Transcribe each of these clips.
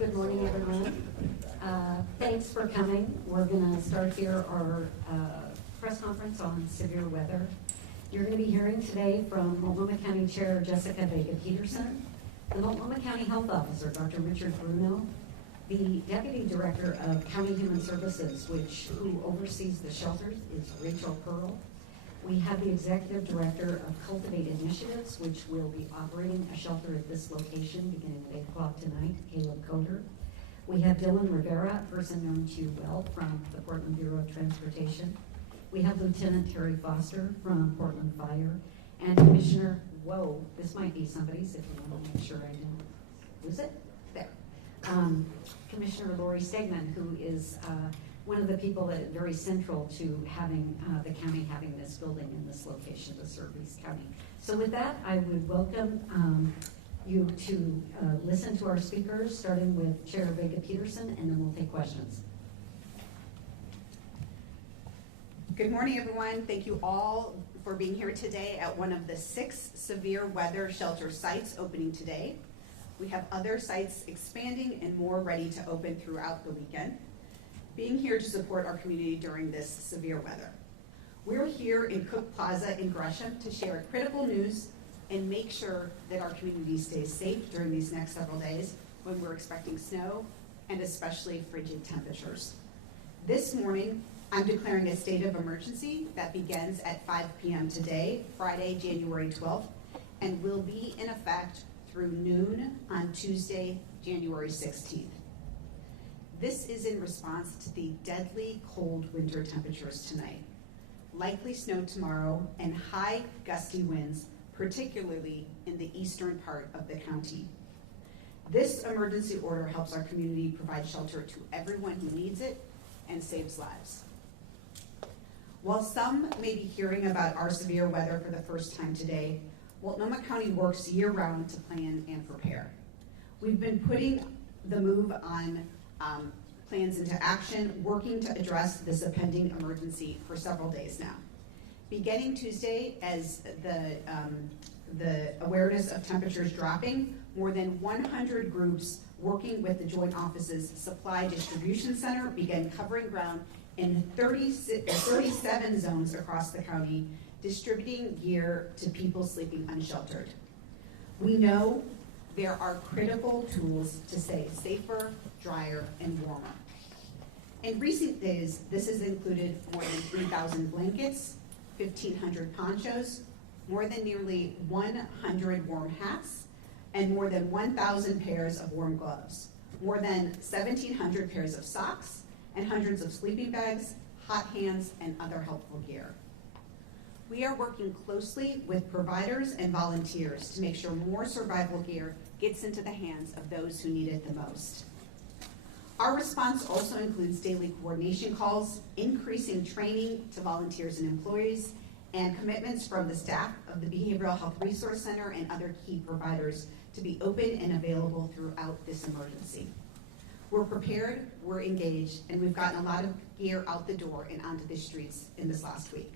Good morning, everyone. Thanks for coming. We're going to start here our press conference on severe weather. You're going to be hearing today from Multnomah County Chair Jessica Vega Peterson, the Multnomah County Health Officer, Dr. Richard Bruno, the Deputy Director of County Human Services, who oversees the shelters, is Rachel Pearl. We have the Executive Director of Cultivate Initiatives, which will be operating a shelter at this location beginning at 8 o'clock tonight, Caleb Coder. We have Dylan Rivera, a person known to you well from the Portland Bureau of Transportation. We have Lieutenant Terry Foster from Portland Fire, and Commissioner, this might be somebody's if you want to make sure I didn't lose it. There. Commissioner Lorie Stamann, who is one of the people that is very central to having the county having this building in this location to serve East County. So with that, I would welcome you to listen to our speakers, starting with Chair Vega Peterson, and then we'll take questions. Good morning, everyone. Thank you all for being here today at one of the 6 severe weather shelter sites opening today. We have other sites expanding and more ready to open throughout the weekend. Being here to support our community during this severe weather. We're here in Cook Plaza in Gresham to share critical news and make sure that our community stays safe during these next several days when we're expecting snow and especially frigid temperatures. This morning, I'm declaring a state of emergency that begins at 5 p.m. today, Friday, January 12th, and will be in effect through noon on Tuesday, January 16th. This is in response to the deadly cold winter temperatures tonight, likely snow tomorrow, and high gusty winds, particularly in the eastern part of the county. This emergency order helps our community provide shelter to everyone who needs it and saves lives. While some may be hearing about our severe weather for the first time today, Multnomah County works year-round to plan and prepare. We've been putting the move on plans into action, working to address this impending emergency for several days now. Beginning Tuesday, as the awareness of temperatures dropping, more than 100 groups working with the Joint Office's Supply Distribution Center began covering ground in 37 zones across the county, distributing gear to people sleeping unsheltered. We know there are critical tools to stay safer, drier, and warmer. In recent days, this has included more than 3,000 blankets, 1,500 ponchos, more than nearly 100 warm hats, and more than 1,000 pairs of warm gloves, more than 1,700 pairs of socks, and hundreds of sleeping bags, hot hands, and other helpful gear. We are working closely with providers and volunteers to make sure more survival gear gets into the hands of those who need it the most. Our response also includes daily coordination calls, increasing training to volunteers and employees, and commitments from the staff of the Behavioral Health Resource Center and other key providers to be open and available throughout this emergency. We're prepared, we're engaged, and we've gotten a lot of gear out the door and onto the streets in this last week.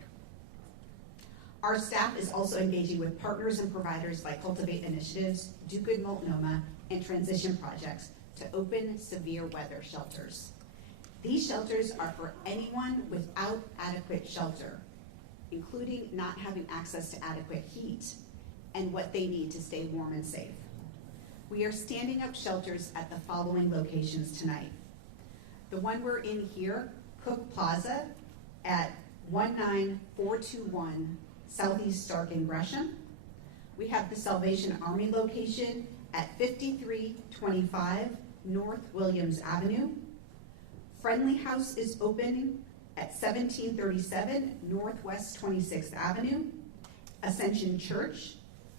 Our staff is also engaging with partners and providers like Cultivate Initiatives, Do Good Multnomah, and Transition Projects to open severe weather shelters. These shelters are for anyone without adequate shelter, including not having access to adequate heat and what they need to stay warm and safe. We are standing up shelters at the following locations tonight. The one we're in here, Cook Plaza at 19421 Southeast Stark in Gresham. We have the Salvation Army location at 5325 North Williams Avenue. Friendly House is opening at 1737 Northwest 26th Avenue. Ascension Church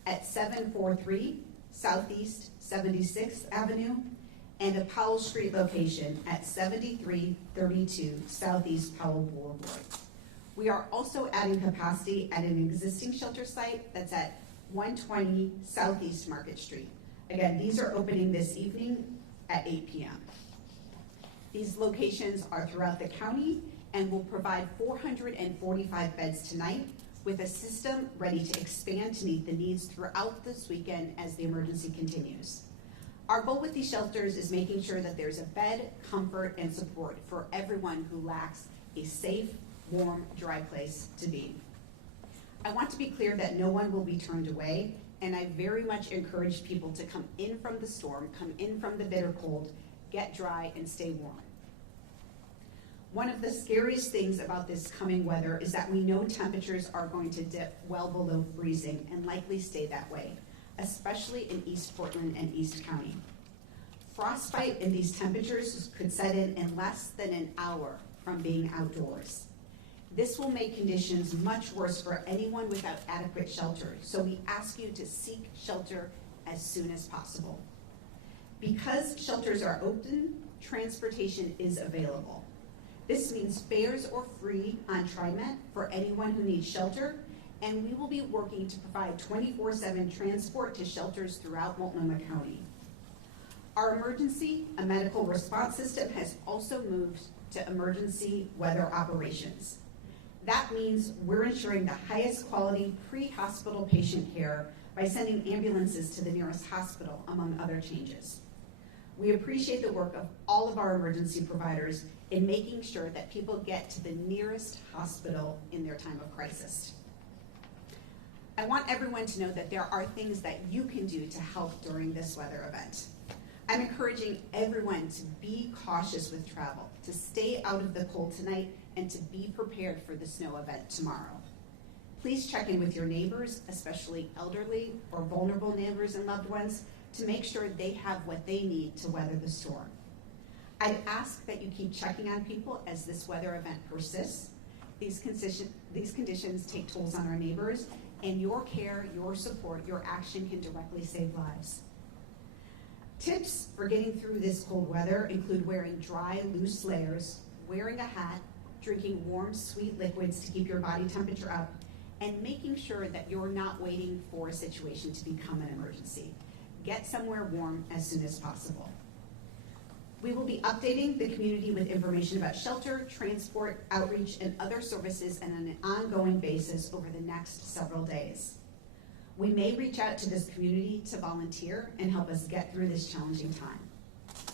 at 743 Southeast 76th Avenue, and a Powell Street location at 7332 Southeast Powell Boulevard. We are also adding capacity at an existing shelter site that's at 120 Southeast Market Street. Again, these are opening this evening at 8 p.m. These locations are throughout the county and will provide 445 beds tonight, with a system ready to expand to meet the needs throughout this weekend as the emergency continues. Our goal with these shelters is making sure that there's a bed, comfort, and support for everyone who lacks a safe, warm, dry place to be. I want to be clear that no one will be turned away, and I very much encourage people to come in from the storm, come in from the bitter cold, get dry, and stay warm. One of the scariest things about this coming weather is that we know temperatures are going to dip well below freezing and likely stay that way, especially in East Portland and East County. Frostbite in these temperatures could set in less than an hour from being outdoors. This will make conditions much worse for anyone without adequate shelter, so we ask you to seek shelter as soon as possible. Because shelters are open, transportation is available. This means fares are free on TriMet for anyone who needs shelter, and we will be working to provide 24/7 transport to shelters throughout Multnomah County. Our emergency, a medical response system, has also moved to emergency weather operations. That means we're ensuring the highest quality pre-hospital patient care by sending ambulances to the nearest hospital, among other changes. We appreciate the work of all of our emergency providers in making sure that people get to the nearest hospital in their time of crisis. I want everyone to know that there are things that you can do to help during this weather event. I'm encouraging everyone to be cautious with travel, to stay out of the cold tonight, and to be prepared for the snow event tomorrow. Please check in with your neighbors, especially elderly or vulnerable neighbors and loved ones, to make sure they have what they need to weather the storm. I'd ask that you keep checking on people as this weather event persists. These conditions take tolls on our neighbors, and your care, your support, your action can directly save lives. Tips for getting through this cold weather include wearing dry, loose layers, wearing a hat, drinking warm, sweet liquids to keep your body temperature up, and making sure that you're not waiting for a situation to become an emergency. Get somewhere warm as soon as possible. We will be updating the community with information about shelter, transport, outreach, and other services on an ongoing basis over the next several days. We may reach out to this community to volunteer and help us get through this challenging time.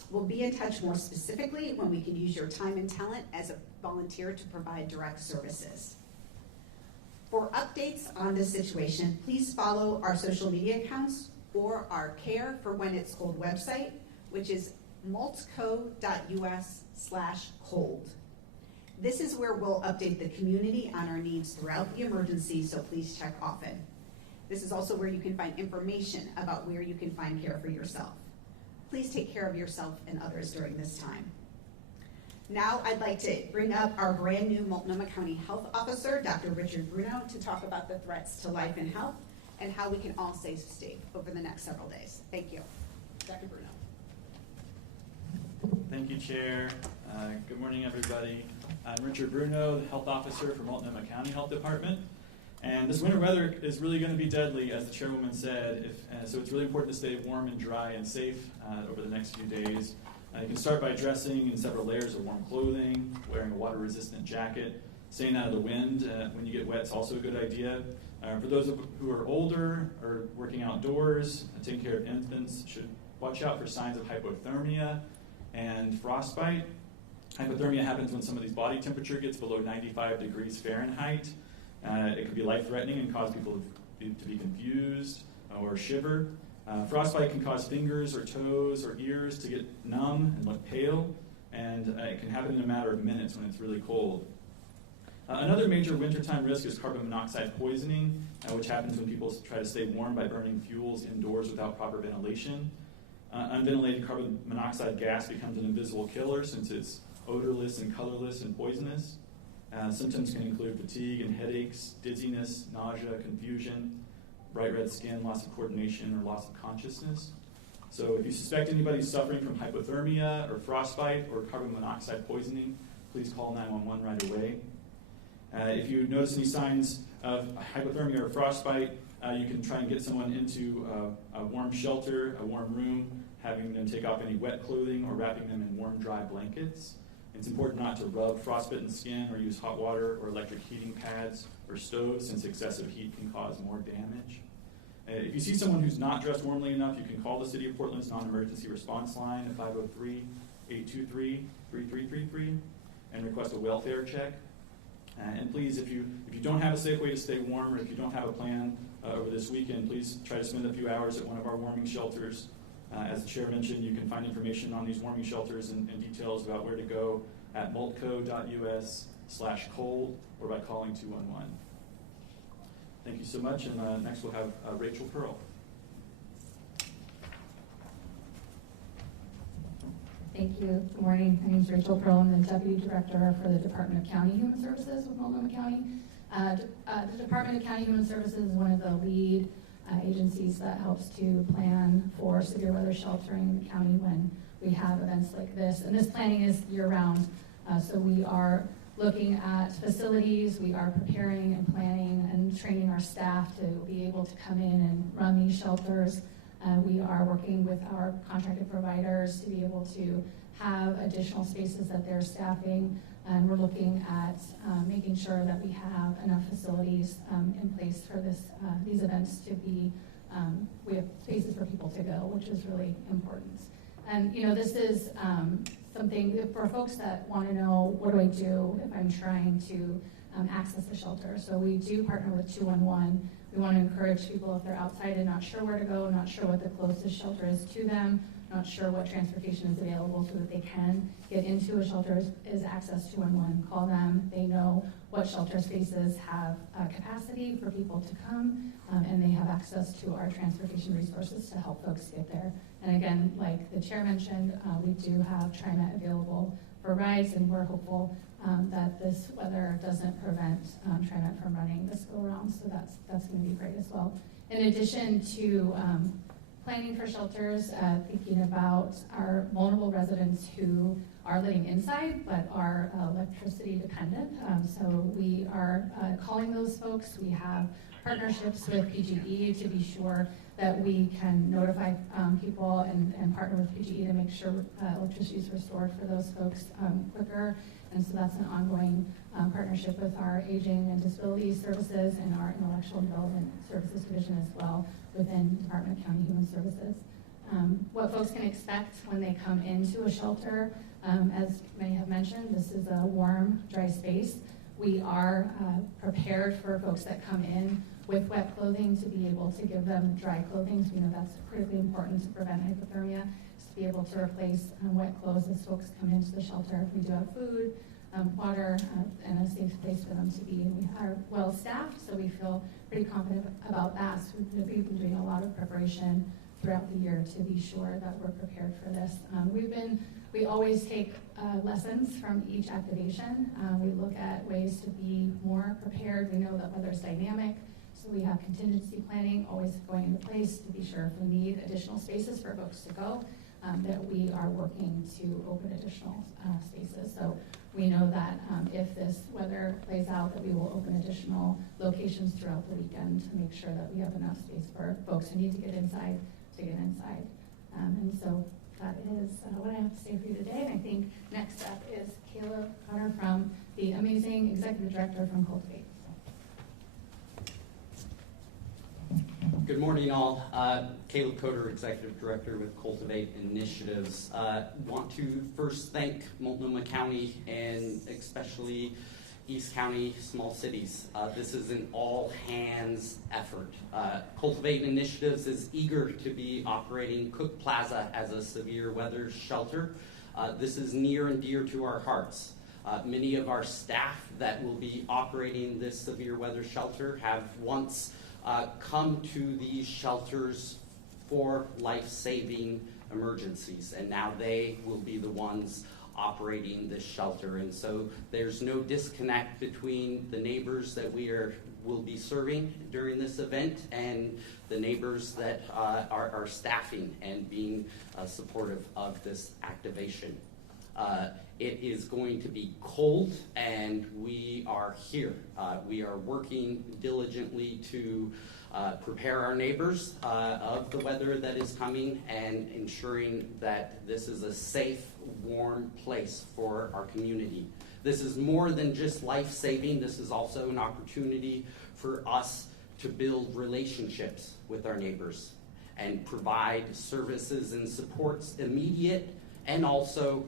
We'll be in touch more specifically when we can use your time and talent as a volunteer to provide direct services. For updates on this situation, please follow our social media accounts or our Care for When It's Cold website, which is multco.us/cold. This is where we'll update the community on our needs throughout the emergency, so please check often. This is also where you can find information about where you can find care for yourself. Please take care of yourself and others during this time. Now I'd like to bring up our brand new Multnomah County Health Officer, Dr. Richard Bruno, to talk about the threats to life and health and how we can all stay safe over the next several days. Thank you. Dr. Bruno. Thank you, Chair. Good morning, everybody. I'm Richard Bruno, the Health Officer for Multnomah County Health Department. And this winter weather is really going to be deadly, as the Chairwoman said, so it's really important to stay warm and dry and safe over the next few days. You can start by dressing in several layers of warm clothing, wearing a water-resistant jacket. Staying out of the wind when you get wet is also a good idea. For those who are older or working outdoors, taking care of infants, should watch out for signs of hypothermia and frostbite. Hypothermia happens when somebody's body temperature gets below 95 degrees Fahrenheit. It could be life-threatening and cause people to be confused or shiver. Frostbite can cause fingers or toes or ears to get numb and look pale, and it can happen in a matter of minutes when it's really cold. Another major wintertime risk is carbon monoxide poisoning, which happens when people try to stay warm by burning fuels indoors without proper ventilation. Unventilated carbon monoxide gas becomes an invisible killer since it's odorless and colorless and poisonous. Symptoms can include fatigue and headaches, dizziness, nausea, confusion, bright red skin, loss of coordination, or loss of consciousness. So if you suspect anybody suffering from hypothermia or frostbite or carbon monoxide poisoning, please call 911 right away. If you notice any signs of hypothermia or frostbite, you can try and get someone into a warm shelter, a warm room, having them take off any wet clothing or wrapping them in warm, dry blankets. It's important not to rub frostbitten skin or use hot water or electric heating pads or stoves, since excessive heat can cause more damage. If you see someone who's not dressed warmly enough, you can call the City of Portland's non-emergency response line at 503-823-3333 and request a welfare check. And please, if you don't have a safe way to stay warm, or if you don't have a plan over this weekend, please try to spend a few hours at one of our warming shelters. As the chair mentioned, you can find information on these warming shelters and details about where to go at multco.us/cold or by calling 211. Thank you so much, and next we'll have Rachel Pearl. Thank you. Good morning. My name is Rachel Pearl. I'm the Deputy Director for the Department of County Human Services with Multnomah County. The Department of County Human Services is one of the lead agencies that helps to plan for severe weather sheltering in the county when we have events like this. And this planning is year-round. So we are looking at facilities, we are preparing and planning and training our staff to be able to come in and run these shelters. We are working with our contracted providers to be able to have additional spaces that they're staffing, and we're looking at making sure that we have enough facilities in place for these events to be, we have spaces for people to go, which is really important. And this is something for folks that want to know, what do I do if I'm trying to access the shelter? So we do partner with 211. We want to encourage people, if they're outside and not sure where to go, not sure what the closest shelter is to them, not sure what transportation is available so that they can get into a shelter, is access 211. Call them. They know what shelter spaces have capacity for people to come, and they have access to our transportation resources to help folks get there. And again, like the chair mentioned, we do have TriMet available for rides, and we're hopeful that this weather doesn't prevent TriMet from running this go-around, so that's going to be great as well. In addition to planning for shelters, thinking about our vulnerable residents who are living inside but are electricity dependent. So we are calling those folks. We have partnerships with PGE to be sure that we can notify people and partner with PGE to make sure electricity is restored for those folks quicker. And so that's an ongoing partnership with our Aging and Disability Services and our Intellectual Development Services Division as well within Department of County Human Services. What folks can expect when they come into a shelter, as many have mentioned, this is a warm, dry space. We are prepared for folks that come in with wet clothing to be able to give them dry clothing. So we know that's critically important to prevent hypothermia, is to be able to replace wet clothes as folks come into the shelter. We do have food, water, and a safe place for them to be. And we are well staffed, so we feel pretty confident about that. So we've been doing a lot of preparation throughout the year to be sure that we're prepared for this. We always take lessons from each activation. We look at ways to be more prepared. We know that weather's dynamic, so we have contingency planning always going into place to be sure if we need additional spaces for folks to go, that we are working to open additional spaces. So we know that if this weather plays out, that we will open additional locations throughout the weekend to make sure that we have enough space for folks who need to get inside to get inside. And so that is what I have to say for you today. And I think next up is Kayla Cotter from the amazing Executive Director from Cultivate. Good morning, all. Caleb Coder, Executive Director with Cultivate Initiatives. Want to first thank Multnomah County and especially East County small cities. This is an all-hands effort. Cultivate Initiatives is eager to be operating Cook Plaza as a severe weather shelter. This is near and dear to our hearts. Many of our staff that will be operating this severe weather shelter have once come to these shelters for life-saving emergencies, and now they will be the ones operating this shelter. And so there's no disconnect between the neighbors that will be serving during this event and the neighbors that are staffing and being supportive of this activation. It is going to be cold, and we are here. We are working diligently to prepare our neighbors of the weather that is coming and ensuring that this is a safe, warm place for our community. This is more than just life-saving. This is also an opportunity for us to build relationships with our neighbors and provide services and supports immediate and also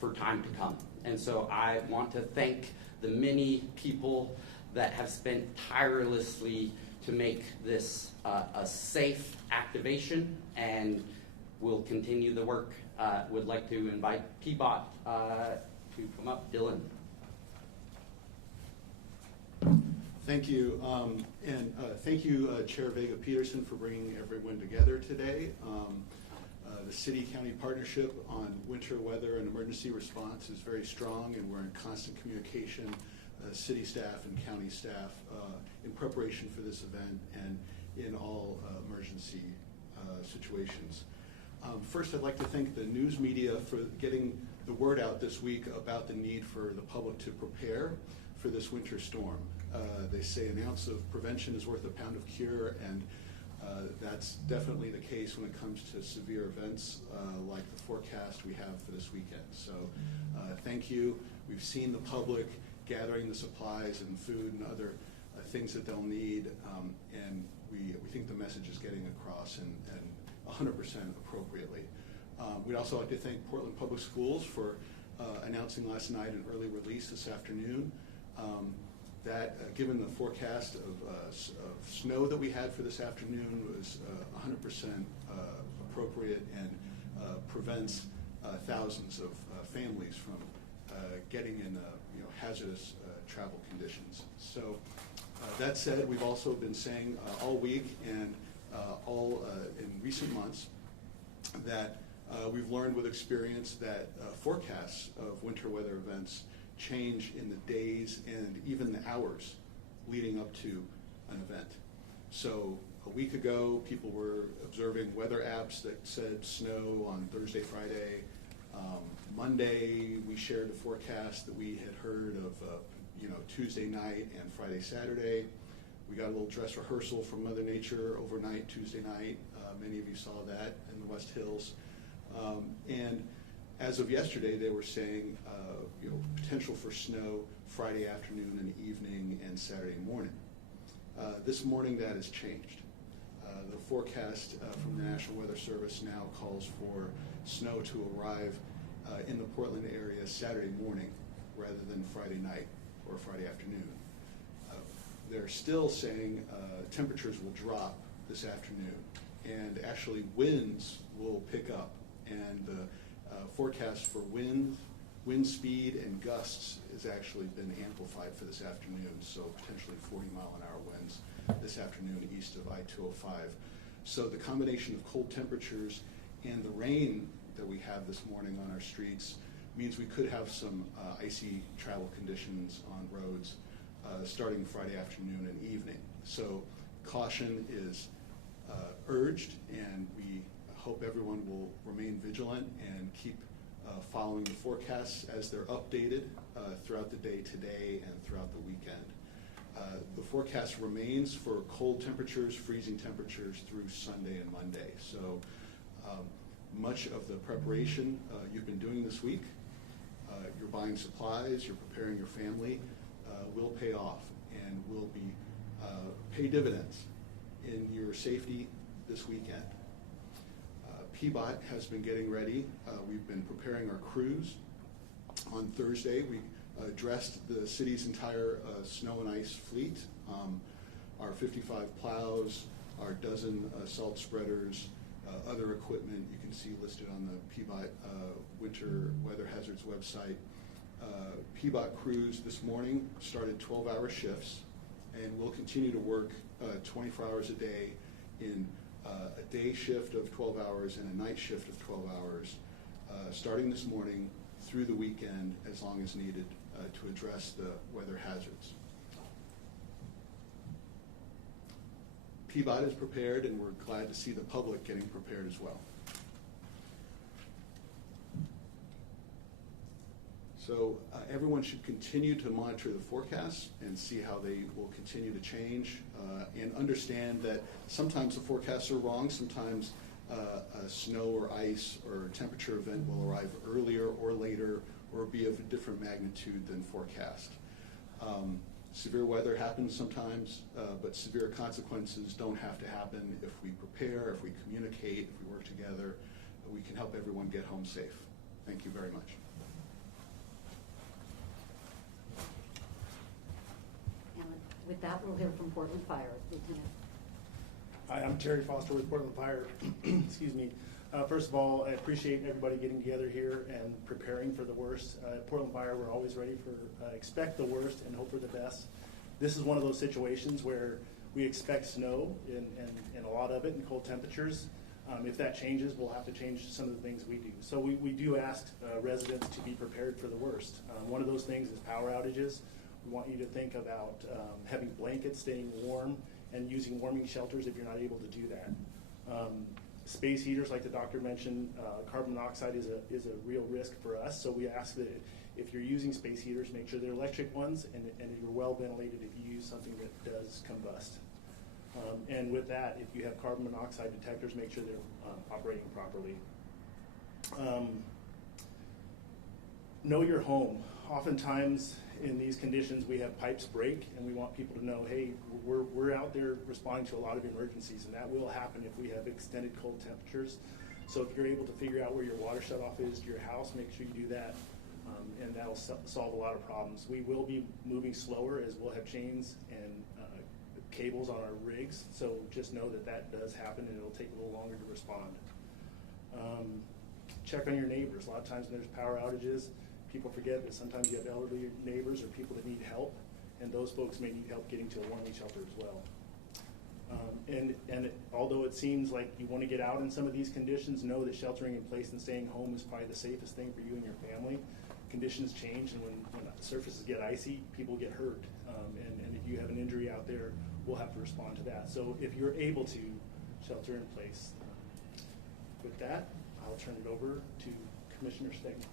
for time to come. And so I want to thank the many people that have spent tirelessly to make this a safe activation, and we'll continue the work. Would like to invite PBOT to come up. Dylan. Thank you, and thank you, Chair VGA Peterson, for bringing everyone together today. The city-county partnership on winter weather and emergency response is very strong, and we're in constant communication, city staff and county staff, in preparation for this event and in all emergency situations. First, I'd like to thank the news media for getting the word out this week about the need for the public to prepare for this winter storm. They say an ounce of prevention is worth a pound of cure, and that's definitely the case when it comes to severe events like the forecast we have for this weekend. So thank you. We've seen the public gathering the supplies and food and other things that they'll need, and we think the message is getting across and 100% appropriately. We'd also like to thank Portland Public Schools for announcing last night an early release this afternoon. That, given the forecast of snow that we had for this afternoon, was 100% appropriate and prevents thousands of families from getting in hazardous travel conditions. So that said, we've also been saying all week and all in recent months that we've learned with experience that forecasts of winter weather events change in the days and even the hours leading up to an event. So a week ago, people were observing weather apps that said snow on Thursday, Friday. Monday, we shared a forecast that we had heard of Tuesday night and Friday, Saturday. We got a little dress rehearsal from Mother Nature overnight, Tuesday night. Many of you saw that in the West Hills. And as of yesterday, they were saying potential for snow Friday afternoon and evening and Saturday morning. This morning, that has changed. The forecast from the National Weather Service now calls for snow to arrive in the Portland area Saturday morning rather than Friday night or Friday afternoon. They're still saying temperatures will drop this afternoon, and actually winds will pick up, and the forecast for wind speed and gusts has actually been amplified for this afternoon, so potentially 40-mile-an-hour winds this afternoon east of I-205. So the combination of cold temperatures and the rain that we have this morning on our streets means we could have some icy travel conditions on roads starting Friday afternoon and evening. So caution is urged, and we hope everyone will remain vigilant and keep following the forecasts as they're updated throughout the day today and throughout the weekend. The forecast remains for cold temperatures, freezing temperatures through Sunday and Monday. So much of the preparation you've been doing this week, you're buying supplies, you're preparing your family, will pay off and will be pay dividends in your safety this weekend. PBOT has been getting ready. We've been preparing our crews. On Thursday, we addressed the city's entire snow and ice fleet. Our 55 plows, our dozen salt spreaders, other equipment you can see listed on the PBOT Winter Weather Hazards website. PBOT crews this morning started 12-hour shifts, and will continue to work 24 hours a day in a day shift of 12 hours and a night shift of 12 hours, starting this morning through the weekend as long as needed to address the weather hazards. PBOT is prepared, and we're glad to see the public getting prepared as well. So everyone should continue to monitor the forecasts and see how they will continue to change, and understand that sometimes the forecasts are wrong. Sometimes a snow or ice or temperature event will arrive earlier or later or be of a different magnitude than forecast. Severe weather happens sometimes, but severe consequences don't have to happen if we prepare, if we communicate, if we work together. We can help everyone get home safe. Thank you very much. And with that, we'll hear from Portland Fire. Lieutenant. Hi, I'm Terry Foster with Portland Fire. Excuse me. First of all, I appreciate everybody getting together here and preparing for the worst. At Portland Fire, we're always ready for, expect the worst and hope for the best. This is one of those situations where we expect snow and a lot of it and cold temperatures. If that changes, we'll have to change some of the things we do. So we do ask residents to be prepared for the worst. One of those things is power outages. We want you to think about having blankets, staying warm, and using warming shelters if you're not able to do that. Space heaters, like the doctor mentioned, carbon monoxide is a real risk for us. So we ask that if you're using space heaters, make sure they're electric ones and you're well ventilated if you use something that does combust. And with that, if you have carbon monoxide detectors, make sure they're operating properly. Know your home. Oftentimes in these conditions, we have pipes break, and we want people to know, hey, we're out there responding to a lot of emergencies, and that will happen if we have extended cold temperatures. So if you're able to figure out where your water shutoff is to your house, make sure you do that, and that'll solve a lot of problems. We will be moving slower as we'll have chains and cables on our rigs, so just know that that does happen, and it'll take a little longer to respond. Check on your neighbors. A lot of times when there's power outages, people forget that sometimes you have elderly neighbors or people that need help, and those folks may need help getting to a warming shelter as well. And although it seems like you want to get out in some of these conditions, know that sheltering in place and staying home is probably the safest thing for you and your family. Conditions change, and when surfaces get icy, people get hurt. And if you have an injury out there, we'll have to respond to that. So if you're able to, shelter in place. With that, I'll turn it over to Commissioner Stamann.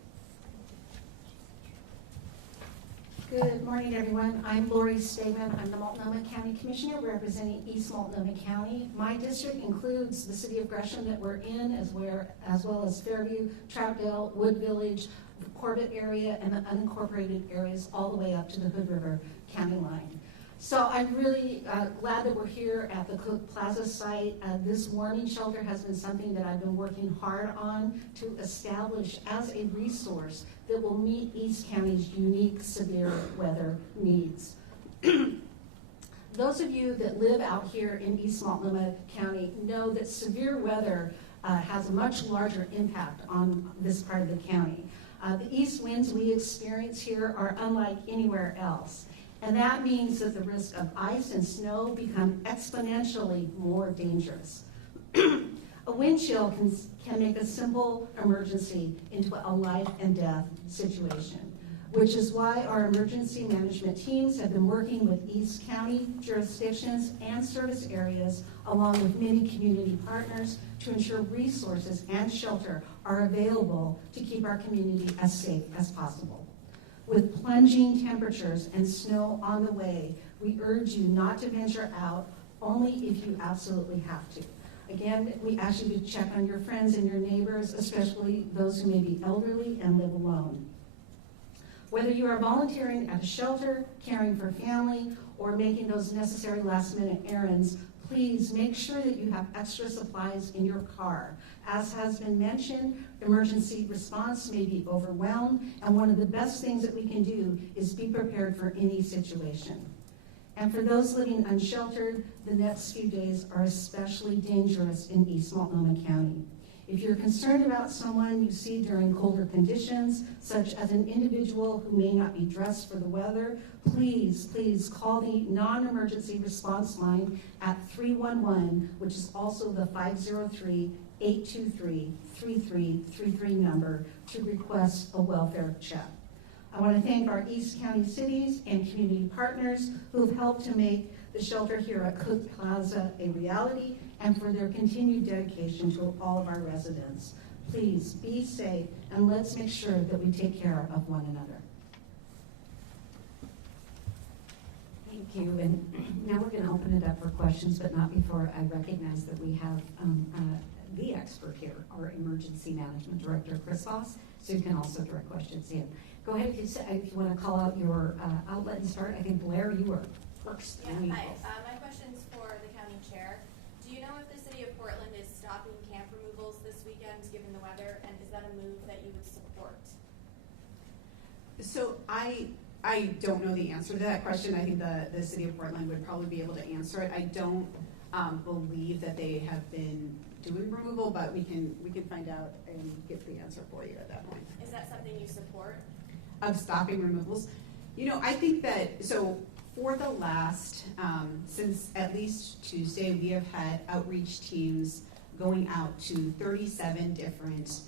Good morning, everyone. I'm Lorie Stamann. I'm the Multnomah County Commissioner representing East Multnomah County. My district includes the city of Gresham that we're in, as well as Fairview, Troutdale, Wood Village, the Corbett area, and the unincorporated areas all the way up to the Hood River County line. So I'm really glad that we're here at the Cook Plaza site. This warming shelter has been something that I've been working hard on to establish as a resource that will meet East County's unique severe weather needs. Those of you that live out here in East Multnomah County know that severe weather has a much larger impact on this part of the county. The east winds we experience here are unlike anywhere else. And that means that the risk of ice and snow become exponentially more dangerous. A wind chill can make a simple emergency into a life and death situation, which is why our emergency management teams have been working with East County jurisdictions and service areas, along with many community partners, to ensure resources and shelter are available to keep our community as safe as possible. With plunging temperatures and snow on the way, we urge you not to venture out only if you absolutely have to. Again, we ask you to check on your friends and your neighbors, especially those who may be elderly and live alone. Whether you are volunteering at a shelter, caring for family, or making those necessary last-minute errands, please make sure that you have extra supplies in your car. As has been mentioned, emergency response may be overwhelmed, and one of the best things that we can do is be prepared for any situation. And for those living unsheltered, the next few days are especially dangerous in East Multnomah County. If you're concerned about someone you see during colder conditions, such as an individual who may not be dressed for the weather, please call the non-emergency response line at 311, which is also the 503-823-3333 number, to request a welfare check. I want to thank our East County cities and community partners who have helped to make the shelter here at Cook Plaza a reality, and for their continued dedication to all of our residents. Please be safe, and let's make sure that we take care of one another. Thank you. And now we're going to open it up for questions, but not before I recognize that we have the expert here, our Emergency Management Director, Chris Voss. so you can also direct questions in. Go ahead, if you want to call out your outlet and start. I think Blair, you were first. Yeah, hi. My question's for the county chair. Do you know if the city of Portland is stopping camp removals this weekend, given the weather, and is that a move that you would support? So I don't know the answer to that question. I think the city of Portland would probably be able to answer it. I don't believe that they have been doing removal, but we can find out and get the answer for you at that point. Is that something you support? Of stopping removals? You know, I think that, so for the last, since at least Tuesday, we have had outreach teams going out to 37 different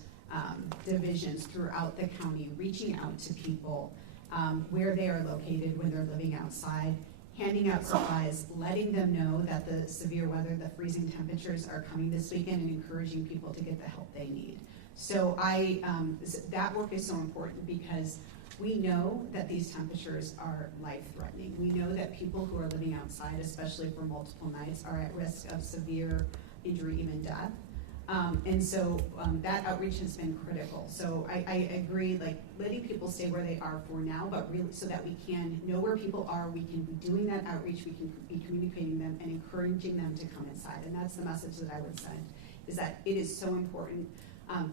divisions throughout the county, reaching out to people where they are located when they're living outside, handing out supplies, letting them know that the severe weather, the freezing temperatures are coming this weekend, and encouraging people to get the help they need. So that work is so important because we know that these temperatures are life-threatening. We know that people who are living outside, especially for multiple nights, are at risk of severe injury, even death. And so that outreach has been critical. So I agree, like letting people stay where they are for now, but really so that we can know where people are, we can be doing that outreach, we can be communicating them and encouraging them to come inside. And that's the message that I would send, is that it is so important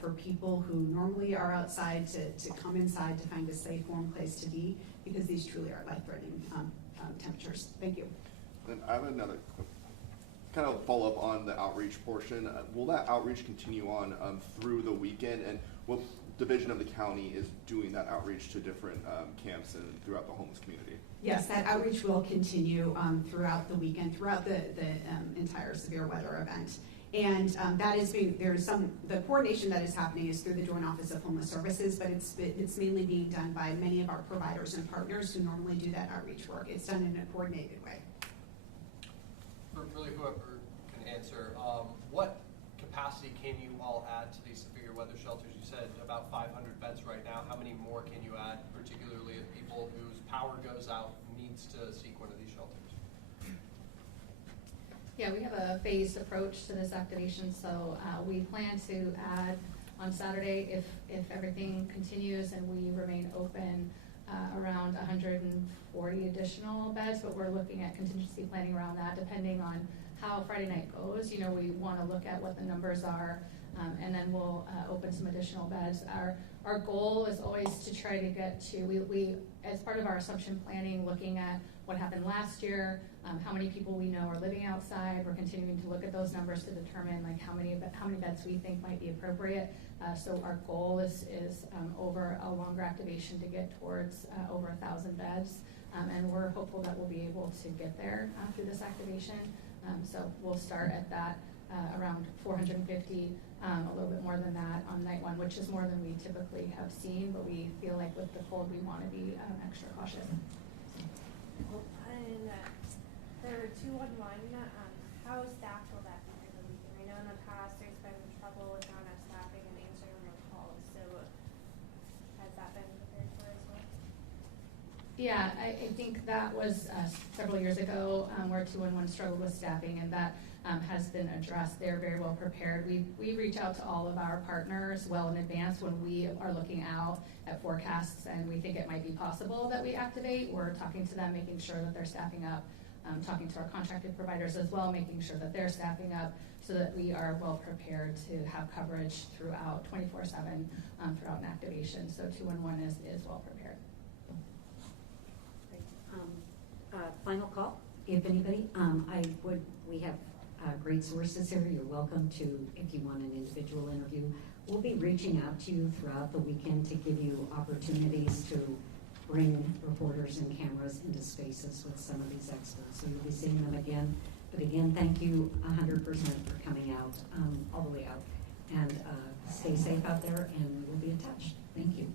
for people who normally are outside to come inside to find a safe, warm place to be, because these truly are life-threatening temperatures. Thank you. And I have another kind of follow up on the outreach portion. Will that outreach continue on through the weekend? And what division of the county is doing that outreach to different camps and throughout the homeless community? Yes, that outreach will continue throughout the weekend, throughout the entire severe weather event. And that is being, the coordination that is happening is through the Joint Office of Homeless Services, but it's mainly being done by many of our providers and partners who normally do that outreach work. It's done in a coordinated way. For really whoever can answer, what capacity can you all add to these severe weather shelters? You said about 500 beds right now. How many more can you add, particularly if people whose power goes out needs to seek one of these shelters? Yeah, we have a phased approach to this activation, so we plan to add on Saturday, if everything continues and we remain open, around 140 additional beds, but we're looking at contingency planning around that depending on how Friday night goes. You know, we want to look at what the numbers are, and then we'll open some additional beds. Our goal is always to try to get to, we as part of our assumption planning, looking at what happened last year, how many people we know are living outside. We're continuing to look at those numbers to determine like how many beds we think might be appropriate. So our goal is over a longer activation to get towards over 1,000 beds, and we're hopeful that we'll be able to get there through this activation. So we'll start at that around 450, a little bit more than that on night one, which is more than we typically have seen, but we feel like with the cold we want to be extra cautious. And for 211, how staffed will that be for the weekend? I know in the past there's been trouble with not enough staffing and answering the calls, so has that been prepared for as well? Yeah, I think that was several years ago where 211 struggled with staffing, and that has been addressed. They're very well prepared. We reach out to all of our partners well in advance when we are looking out at forecasts and we think it might be possible that we activate. We're talking to them, making sure that they're staffing up, talking to our contracted providers as well, making sure that they're staffing up so that we are well prepared to have coverage throughout 24/7 throughout an activation. So 211 is well prepared. Final call, if anybody. We have great sources here. You're welcome to, if you want an individual interview. We'll be reaching out to you throughout the weekend to give you opportunities to bring reporters and cameras into spaces with some of these experts. So you'll be seeing them again. But again, thank you 100% for coming out, all the way out. And stay safe out there, and we'll be in touch. Thank you.